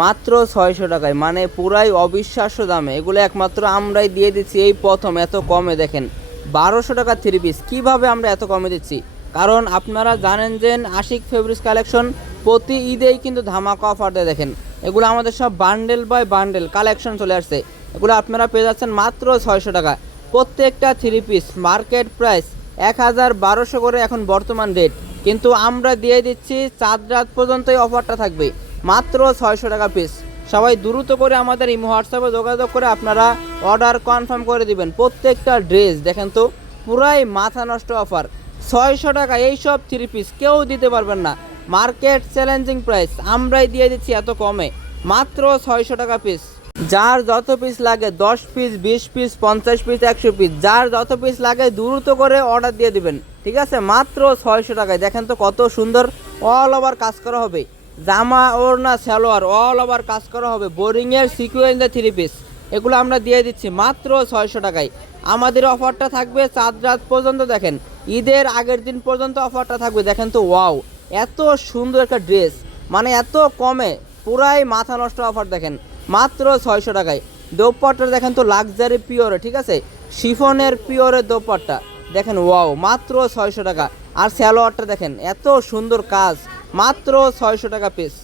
মাত্র 600 টাকায়, মানে পুরাই অবিশ্বাস্য দামে। এগুলো একমাত্র আমরাই দিয়ে দিচ্ছি এই প্রথম এত কমে। দেখেন 1200 টাকা থ্রি পিস, কীভাবে আমরা এত কমে দিচ্ছি? কারণ আপনারা জানেন যে আশিক ফেব্রিক্স কালেকশন প্রতি ঈদেই কিন্তু ধামাকা অফার দেয়। দেখেন এগুলো আমাদের সব বান্ডেল বাই বান্ডেল কালেকশন চলে আসছে। এগুলো আপনারা পেয়ে যাচ্ছেন মাত্র 600 টাকা। প্রত্যেকটা থ্রি পিস মার্কেট প্রাইস 1012 করে এখন বর্তমান রেট, কিন্তু আমরা দিয়ে দিচ্ছি চাঁদ রাত পর্যন্ত এই অফারটা থাকবে, মাত্র 600 টাকা পিস। সবাই দ্রুত করে আমাদের ইমো হোয়াটসঅ্যাপে যোগাযোগ করে আপনারা অর্ডার কনফার্ম করে দিবেন। প্রত্যেকটা ড্রেস দেখেন তো পুরাই মাথা নষ্ট অফার। 600 টাকা এইসব থ্রি পিস কেউ দিতে পারবেন না। মার্কেট চ্যালেঞ্জিং প্রাইস, আমরাই দিয়ে দিচ্ছি এত কমে, মাত্র 600 টাকা পিস। যার যত পিস লাগে 10 পিস 20 পিস 50 পিস 100 পিস, যার যত পিস লাগে দ্রুত করে অর্ডার দিয়ে দিবেন, ঠিক আছে? মাত্র 600 টাকায়। দেখেন তো কত সুন্দর অল ওভার কাজ করা হবে, জামা ওড়না সালোয়ার অল ওভার কাজ করা হবে, বোরিংয়ের সিকোয়েন্সের থ্রি পিস। এগুলো আমরা দিয়ে দিচ্ছি মাত্র 600 টাকায়। আমাদের অফারটা থাকবে চাঁদ রাত পর্যন্ত। দেখেন ঈদের আগের দিন পর্যন্ত অফারটা থাকবে। দেখেন তো ওয়াও, এত সুন্দর একটা ড্রেস, মানে এত কমে, পুরাই মাথা নষ্ট অফার। দেখেন মাত্র 600 টাকায়। দোপাট্টা দেখেন তো লাক্সারি পিওরে, ঠিক আছে, শিফনের পিওরের দোপাট্টা দেখেন ওয়াও, মাত্র 600 টাকা। আর সালোয়ারটা দেখেন এত সুন্দর কাজ, মাত্র 600 টাকা পিস।